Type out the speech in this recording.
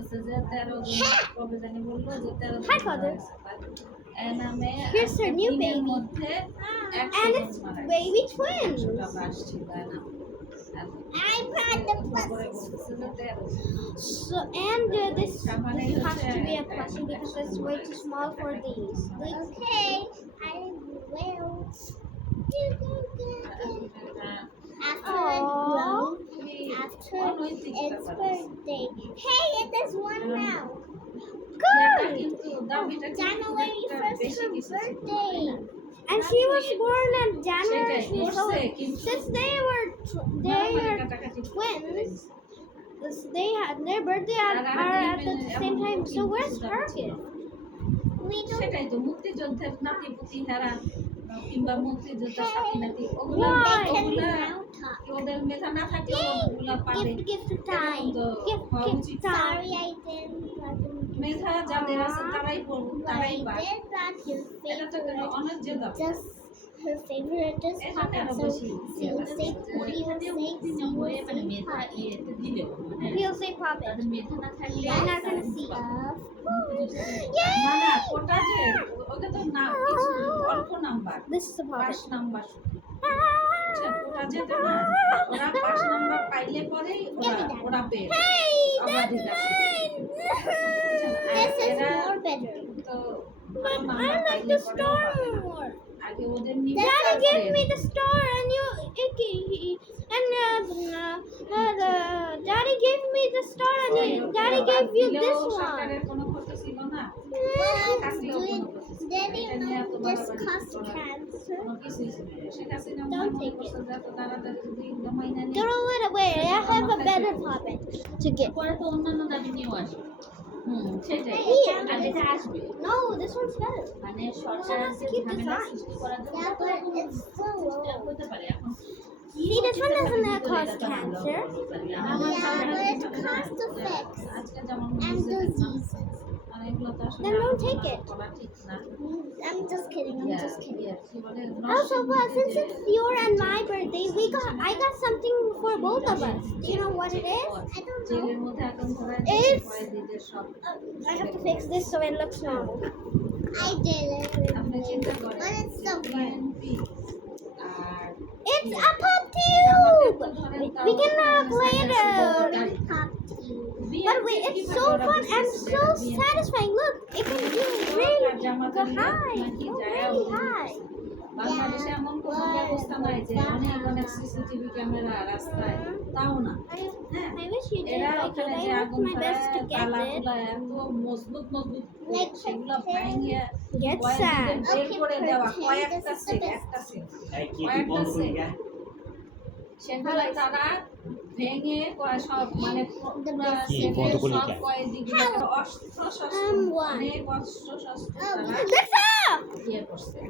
Hi, Father. Here's her new baby. And it's baby twins. I brought the pluses. So, and this has to be a plushie because it's way too small for these. Okay, I will. After it grows, after its birthday. Hey, it is one now. Good. January 1st, her birthday. And she was born in January. So since they are twins, they had their birthday are at the same time. So where's her gift? We don't. সেটাই তো মুক্তিযোদ্ধার নাতি-পুতি যারা কিংবা মুক্তিযোদ্ধা সাথী-নাতি Why? ওদের মেধা না থাকলে ওগুলা পারে Gift time. তো হওয়া Gift উচিত। time. Sorry, I didn't. মেধা যাদের আছে তারাই পড়ুক, But তারাই I পারে। did brought his এটা তো কোনো favorite. অন্যায্য ব্যাপার। Just her favorite is এটা pop. কেন So বেশি? we'll say He'll say pop it. I'm not gonna see. না না ওটা যে ওটা তো না কিছু অল্প number This is a pop pass it. Number ওটা যেটা না ওরা পাস নাম্বার পাইলে পরেই ওরা পেয়ে Hey, that's অবাধিকার mine. This is more better. তো But I like the star more. আগে ওদের নিয়ে Daddy gave me the star, and Daddy gave me the star, and Daddy gave you this one. সরকারের কোনো ক্ষতি ছিল না Daddy discuss cancer. কোনো কিছুই ছিল না সেটা ছিল Don't take it. যত তাড়াতাড়ি যদি জমাইনা নিয়ে Throw it away. I have a better puppet to get. পরে তো অন্যান্য দাবি নিয়েও আসবে সেটাই আর এটা আসবে No, this one's better. মানে সরকার যে ঝামেলা সৃষ্টি করার জন্য Yeah, but it's so চেষ্টা low. করতে পারে এখন See, this one doesn't cause cancer. Yeah, but it's cost effects আজকে যেমন and diseases. আর এগুলো তো আসলে Then don't take it. বলা ঠিক না I'm just kidding. I'm just kidding. কি বলে Also, but since it's your and my birthday, I got something for both of us. Do you know what it is? I don't know. জেলের মধ্যে এখন ধরে It's- কয়েদিদের সব I have to fix this so it looks normal. I did it. আপনি চিন্তা করেন But it's so fun. BNP আর It's a pop tube. We can play it. Pop tube. But wait, it's so fun and so satisfying. Look, it can do really go high, go really high. বাংলাদেশে এমন কোনো ব্যবস্থা নাই যে অনেক অনেক CCTV camera রাস্তায় তাও না I wish you did এরা like it. ওখানে I যে worked আগুন my best to get তালা it. খোলা এত মজবুত মজবুত Like সেগুলো pretend. ভাঙিয়ে Get কয়েকদিন sad. বের করে দেওয়া pretend কয়েকটা this is the set best. একটা সেট এই কি কয়েকটা বন্ধ করে সেট দেয় সেগুলো তারা ভেঙে সব মানে পুরা কি সেটের বন্ধ করলি সব কেন? কয়েদিগুলো অস্ত্র শস্ত্র One. অনেক অস্ত্র শস্ত্র Oh, তারা Alexa! ইয়ে করছে